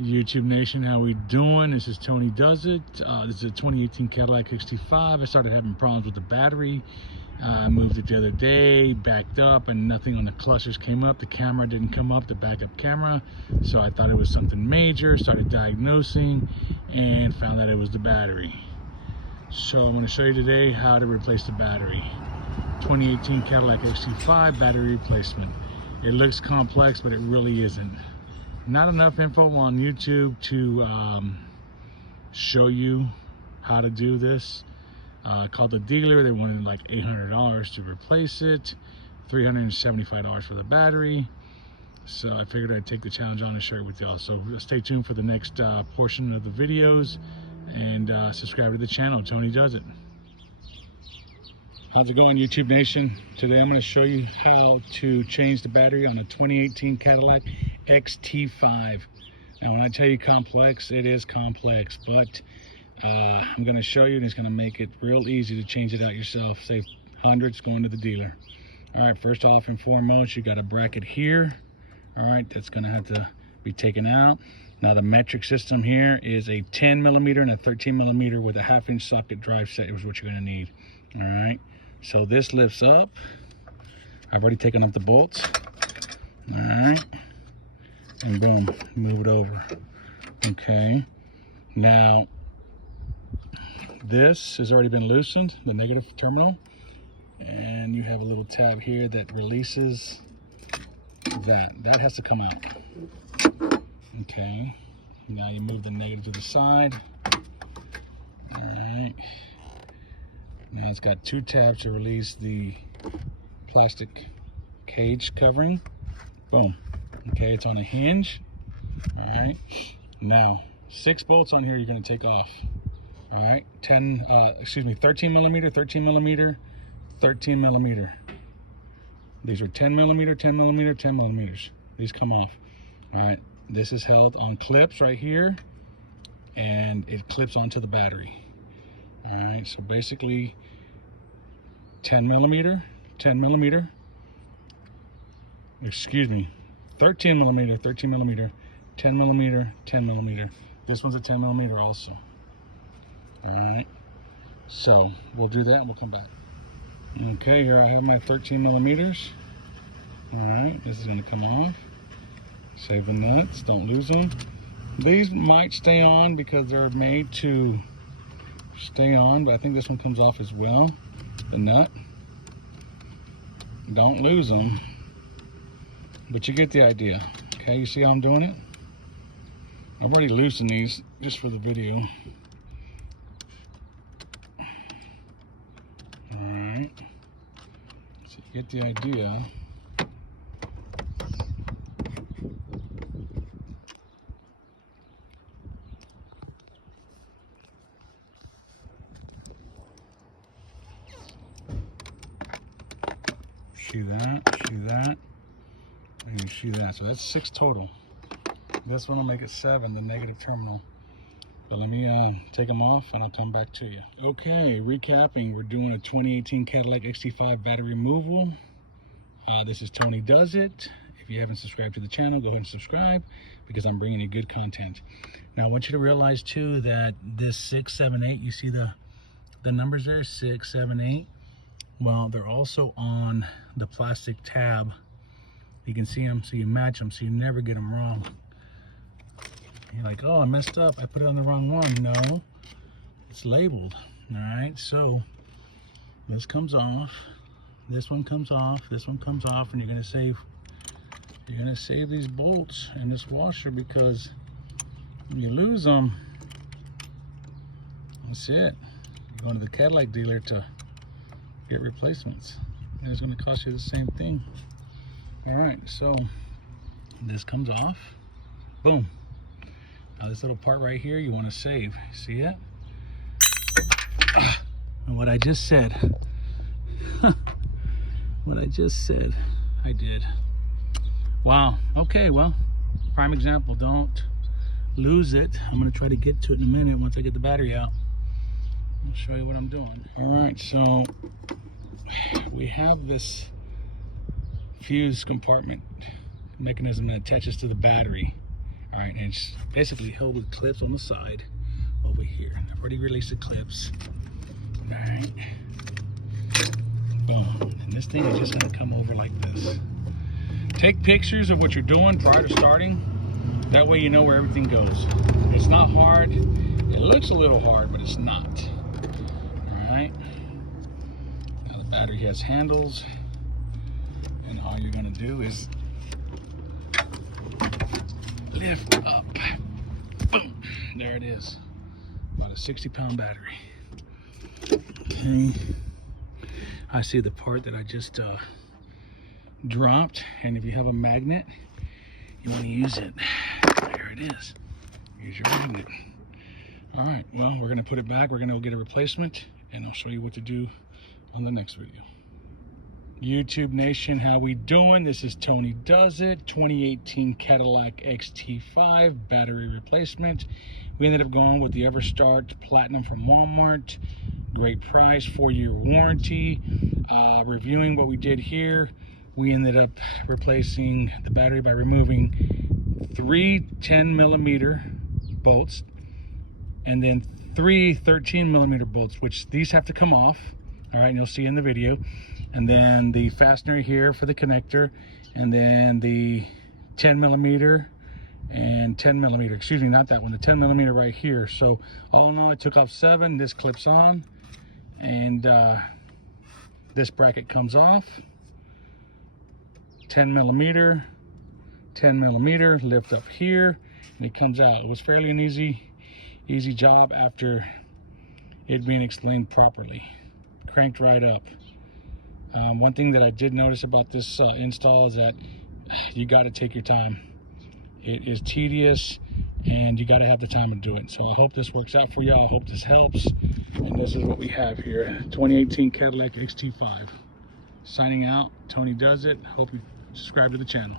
YouTube Nation, how we doing? This is Tony Does It. This is a 2018 Cadillac XT5. I started having problems with the battery. I moved it the other day, backed up, and nothing on the clusters came up. The camera didn't come up, the backup camera. So I thought it was something major, started diagnosing, and found that it was the battery. So I'm going to show you today how to replace the battery. 2018 Cadillac XT5 battery replacement. It looks complex, but it really isn't. Not enough info on YouTube to show you how to do this. Called the dealer. They wanted like $800 to replace it, $375 for the battery. So I figured I'd take the challenge on and share it with y'all. So stay tuned for the next portion of the videos, and subscribe to the channel. Tony Does It. How's it going, YouTube Nation? Today I'm going to show you how to change the battery on a 2018 Cadillac XT5. Now, when I tell you complex, it is complex, but I'm going to show you, and it's going to make it real easy to change it out yourself. Save hundreds going to the dealer. All right, first off and foremost, you got a bracket here. All right, that's going to have to be taken out. Now, the metric system here is a 10 millimeter and a 13 millimeter with a 1/2 inch socket drive set is what you're going to need. All right, so this lifts up. I've already taken up the bolts. All right, and boom, move it over. Okay, now this has already been loosened, the negative terminal, and you have a little tab here that releases that has to come out. Okay, now you move the negative to the side. All right, now it's got two tabs to release the plastic cage covering. Boom. Okay, it's on a hinge. All right, now 6 bolts on here you're going to take off. All right, 13 millimeter, 13 millimeter, 13 millimeter. These are 10 millimeter, 10 millimeter, 10 millimeters. These come off. All right, this is held on clips right here, and it clips onto the battery. All right, so basically 10 millimeter, 10 millimeter, excuse me, 13 millimeter, 13 millimeter, 10 millimeter, 10 millimeter. This one's a 10 millimeter also. All right, so we'll do that and we'll come back. Okay, here I have my 13 millimeters. All right, this is going to come off. Save the nuts, don't lose them. These might stay on because they're made to stay on, but I think this one comes off as well, the nut. Don't lose them, but you get the idea. Okay, you see how I'm doing it? I've already loosened these just for the video. Alright, so you get the idea. See that, and you see that. So that's 6 total. This one will make it 7, the negative terminal. But let me take them off and I'll come back to you. Okay, recapping, we're doing a 2018 Cadillac XT5 battery removal. This is Tony Does It. If you haven't subscribed to the channel, go ahead and subscribe because I'm bringing you good content. Now I want you to realize too that this 6, 7, 8, you see the numbers there, 6, 7, 8. Well, they're also on the plastic tab. You can see them, so you match them, so you never get them wrong. You're like, oh, I messed up, I put it on the wrong one. No, it's labeled. All right, so this comes off, this one comes off, this one comes off, and you're gonna save these bolts and this washer, because when you lose them, that's it. You're going to the Cadillac dealer to get replacements, and it's going to cost you the same thing. All right, so this comes off. Boom. Now this little part right here you want to save. See it? And what I just said, what I just said, I did. Wow. Okay, well, prime example. Don't lose it. I'm going to try to get to it in a minute once I get the battery out. I'll show you what I'm doing. All right, so we have this fuse compartment mechanism that attaches to the battery. All right, and just basically hold the clips on the side over here. I've already released the clips. All right. Boom. And this thing is just gonna come over like this. Take pictures of what you're doing prior to starting. That way you know where everything goes. It's not hard. It looks a little hard, but it's not. All right. Now the battery has handles. And all you're gonna do is lift up. Boom. There it is. About a 60-pound battery. Okay. I see the part that I just dropped, and if you have a magnet, you want to use it. There it is. Use your magnet. All right, well, we're gonna put it back. We're gonna go get a replacement, and I'll show you what to do on the next video. YouTube Nation, how we doing? This is Tony Does It, 2018 Cadillac XT5 battery replacement. We ended up going with the EverStart Platinum from Walmart. Great price, 4-year warranty. Reviewing what we did here, we ended up replacing the battery by removing 3 10mm bolts and then 3 13mm bolts, which these have to come off. All right, and you'll see in the video. And then the fastener here for the connector, and then the 10mm and 10mm, excuse me, not that one, the 10mm right here. So all in all, I took off 7. This clips on, and this bracket comes off. 10mm, 10mm, lift up here, and it comes out. It was fairly an easy job after it being explained properly. Cranked right up. One thing that I did notice about this install is that you got to take your time. It is tedious, and you got to have the time to do it. So I hope this works out for y'all. I hope this helps. And this is what we have here, 2018 Cadillac XT5. Signing out, Tony Does It. Hope you subscribe to the channel.